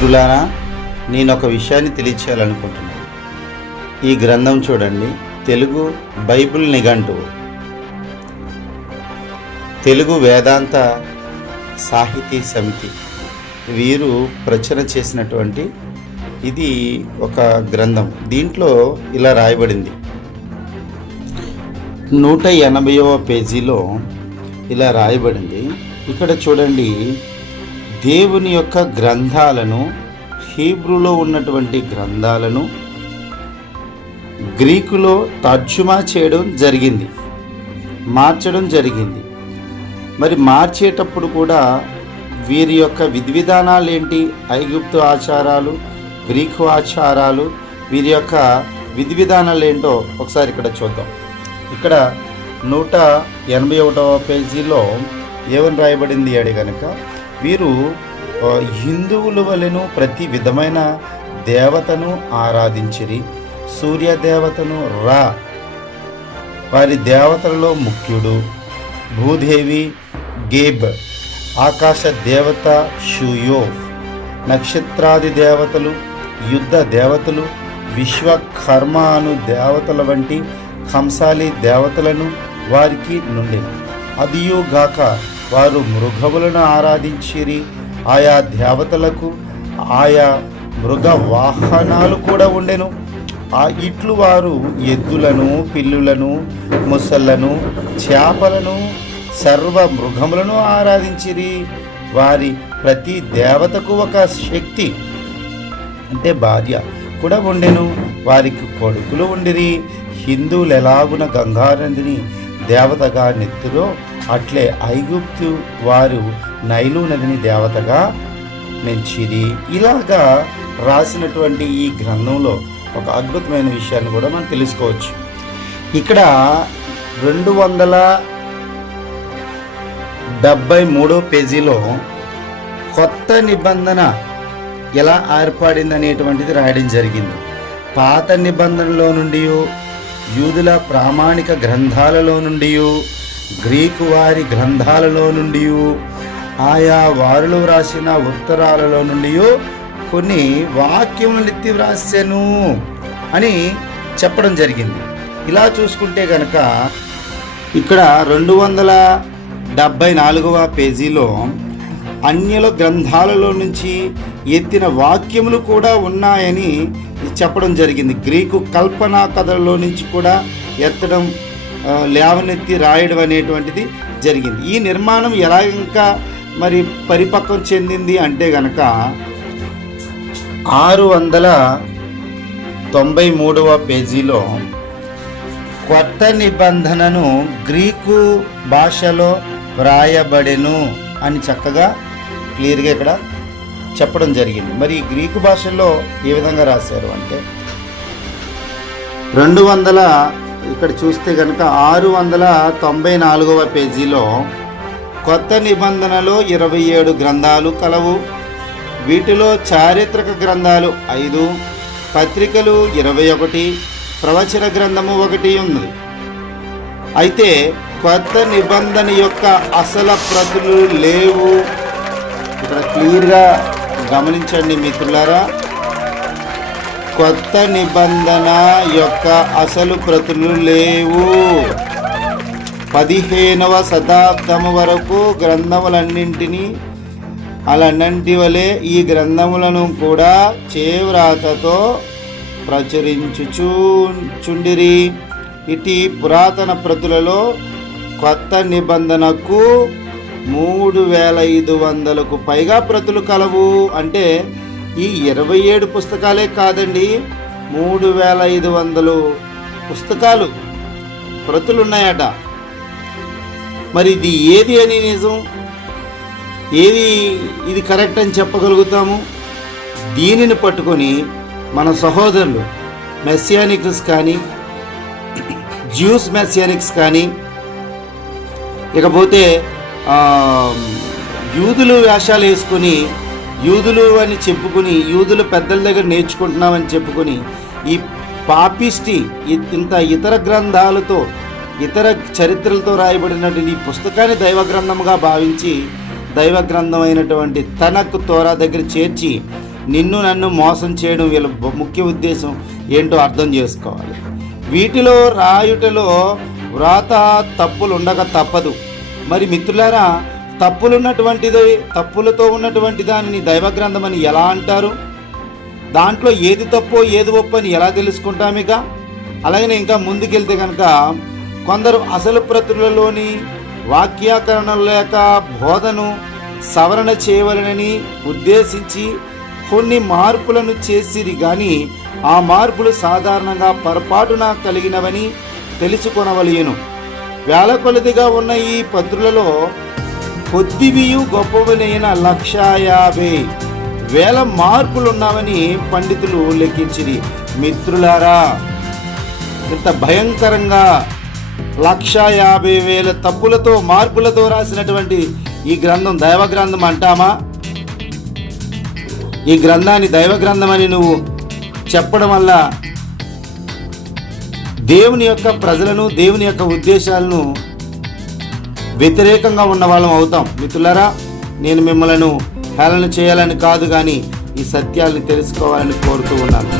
మిత్రులారా నేను ఒక విషయాన్ని తెలియచేయాలనుకుంటున్నాను. ఈ గ్రంథం చూడండి తెలుగు బైబిల్ నిఘంటు తెలుగు వేదాంత సాహితీ సమితి వీరు ప్రచురణ చేసినటువంటి ఇది ఒక గ్రంథం. దీంట్లో ఇలా రాయబడింది. నూట ఎనభైవ పేజీలో ఇలా రాయబడింది. ఇక్కడ చూడండి దేవుని యొక్క గ్రంథాలను హీబ్రూలో ఉన్నటువంటి గ్రంథాలను గ్రీకులో తర్జుమా చేయడం జరిగింది మార్చడం జరిగింది. మరి మార్చేటప్పుడు కూడా వీరి యొక్క విధి విధానాలు ఏంటి ఐగుప్తు ఆచారాలు గ్రీకు ఆచారాలు వీరి యొక్క విధి విధానాలు ఏంటో ఒకసారి ఇక్కడ చూద్దాం. ఇక్కడ నూట ఎనభై ఒకటవ పేజీలో ఏమని రాయబడింది అడి కనుక వీరు హిందువుల వలెను ప్రతి విధమైన దేవతను ఆరాధించిరి. సూర్య దేవతను రా. వారి దేవతలలో ముఖ్యుడు భూదేవి గేబ్ ఆకాశ దేవత షూయో నక్షత్రాది దేవతలు యుద్ధ దేవతలు విశ్వకర్మ అను దేవతల వంటి కంసాలి దేవతలను వారికి నుండి అదియుగాక వారు మృగములను ఆరాధించిరి. ఆయా దేవతలకు ఆయా మృగ వాహనాలు కూడా ఉండెను. ఆ ఇట్లు వారు ఎద్దులను పిల్లులను ముసళ్ళను చేపలను సర్వ మృగములను ఆరాధించిరి. వారి ప్రతి దేవతకు ఒక శక్తి అంటే భార్య కూడా ఉండెను. వారికి కొడుకులు ఉండిరి. హిందువులు ఎలాగున గంగానందిని దేవతగా నెత్తులో అట్లే ఐగుప్తు వారు నైలు నదిని దేవతగా నిలిచిది ఇలాగా రాసినటువంటి ఈ గ్రంథంలో ఒక అద్భుతమైన విషయాన్ని కూడా మనం తెలుసుకోవచ్చు. ఇక్కడ రెండు వందల డెబ్బై మూడో పేజీలో కొత్త నిబంధన ఎలా ఏర్పడింది అనేటువంటిది రాయడం జరిగింది. పాత నిబంధనలో నుండి యూదుల ప్రామాణిక గ్రంథాలలో నుండి గ్రీకు వారి గ్రంథాలలో నుండి ఆయా వారులు వ్రాసిన ఉత్తరాలలో నుండి కొన్ని వాక్యములు ఎత్తి వ్రాసాను అని చెప్పడం జరిగింది. ఇలా చూసుకుంటే కనుక ఇక్కడ రెండు వందల డెబ్భై నాలుగవ పేజీలో అన్యుల గ్రంథాలలో నుంచి ఎత్తిన వాక్యములు కూడా ఉన్నాయని చెప్పడం జరిగింది. గ్రీకు కల్పనా కథలలో నుంచి కూడా ఎత్తడం లేవనెత్తి రాయడం అనేటువంటిది జరిగింది. ఈ నిర్మాణం ఎలా ఇంకా మరి పరిపక్వం చెందింది అంటే గనక ఆరు వందల తొంభై మూడవ పేజీలో కొత్త నిబంధనను గ్రీకు భాషలో వ్రాయబడెను అని చక్కగా క్లియర్గా ఇక్కడ చెప్పడం జరిగింది. మరి ఈ గ్రీకు భాషలో ఏ విధంగా రాశారు అంటే రెండు వందల ఇక్కడ చూస్తే కనుక ఆరు వందల తొంభై నాలుగవ పేజీలో కొత్త నిబంధనలో ఇరవై ఏడు గ్రంథాలు కలవు. వీటిలో చారిత్రక గ్రంథాలు ఐదు పత్రికలు ఇరవై ఒకటి ప్రవచన గ్రంథము ఒకటి ఉంది. అయితే కొత్త నిబంధన యొక్క అసలు ప్రతులు లేవు. ఇక్కడ క్లియర్గా గమనించండి మిత్రులారా. కొత్త నిబంధన యొక్క అసలు ప్రతులు లేవు. పదిహేనవ శతాబ్దము వరకు గ్రంథములన్నింటినీ అలాంటి వలె ఈ గ్రంథములను కూడా చేవ్రాతతో ప్రచురించుచుండిరి ఇటు ఇటీ పురాతన ప్రతులలో కొత్త నిబంధనకు మూడు వేల ఐదు వందలకు పైగా ప్రతులు కలవు. అంటే ఈ ఇరవై ఏడు పుస్తకాలే కాదండి మూడు వేల ఐదు వందలు పుస్తకాలు ప్రతులున్నాయట. మరి ఇది ఏది అని నిజం? ఏది ఇది కరెక్ట్ అని చెప్పగలుగుతాము? దీనిని పట్టుకొని మన సహోదరులు మెస్సియానిక్స్ కానీ జ్యూస్ మెస్సియానిక్స్ కానీ ఇకపోతే యూదులు వేషాలు వేసుకొని యూదులు అని చెప్పుకుని యూదుల పెద్దల దగ్గర నేర్చుకుంటున్నామని చెప్పుకుని ఈ పాపిష్టి ఇంత ఇతర గ్రంథాలతో ఇతర చరిత్రలతో రాయబడినటువంటి ఈ పుస్తకాన్ని దైవ గ్రంథముగా భావించి దైవ గ్రంథం అయినటువంటి తనకు తోరా దగ్గర చేర్చి నిన్ను నన్ను మోసం చేయడం వీళ్ళ ముఖ్య ఉద్దేశం ఏంటో అర్థం చేసుకోవాలి. వీటిలో రాయుటలో వ్రాత తప్పులు ఉండక తప్పదు. మరి మిత్రులారా తప్పులున్నటువంటిది తప్పులతో ఉన్నటువంటి దానిని దైవ గ్రంథం అని ఎలా అంటారు? దాంట్లో ఏది తప్పో ఏది ఒప్పు అని ఎలా తెలుసుకుంటామిక? అలాగనే ఇంకా ముందుకెళ్తే కనుక కొందరు అసలు ప్రతులలోని వాక్యాకరణ లేక బోధను సవరణ చేయవలనని ఉద్దేశించి కొన్ని మార్పులను చేసిరి కానీ ఆ మార్పులు సాధారణంగా పొరపాటున కలిగినవని తెలుసుకొనవలయను. వేల కొలదిగా ఉన్న ఈ పత్రులలో కొద్దివియు గొప్పవినైన లక్ష యాభై వేల మార్పులున్నామని పండితులు లెక్కించిరి మిత్రులారా ఇంత భయంకరంగా లక్ష యాభై వేల తప్పులతో మార్పులతో రాసినటువంటి ఈ గ్రంథం దైవ గ్రంథం అంటామా? ఈ గ్రంథాన్ని దైవ గ్రంథం అని నువ్వు చెప్పడం వల్ల దేవుని యొక్క ప్రజలను దేవుని యొక్క ఉద్దేశాలను వ్యతిరేకంగా ఉన్న వాళ్ళం అవుతాం. మిత్రులరా నేను మిమ్మలను హేళన చేయాలని కాదు కానీ ఈ సత్యాలను తెలుసుకోవాలని కోరుతూ ఉన్నాను.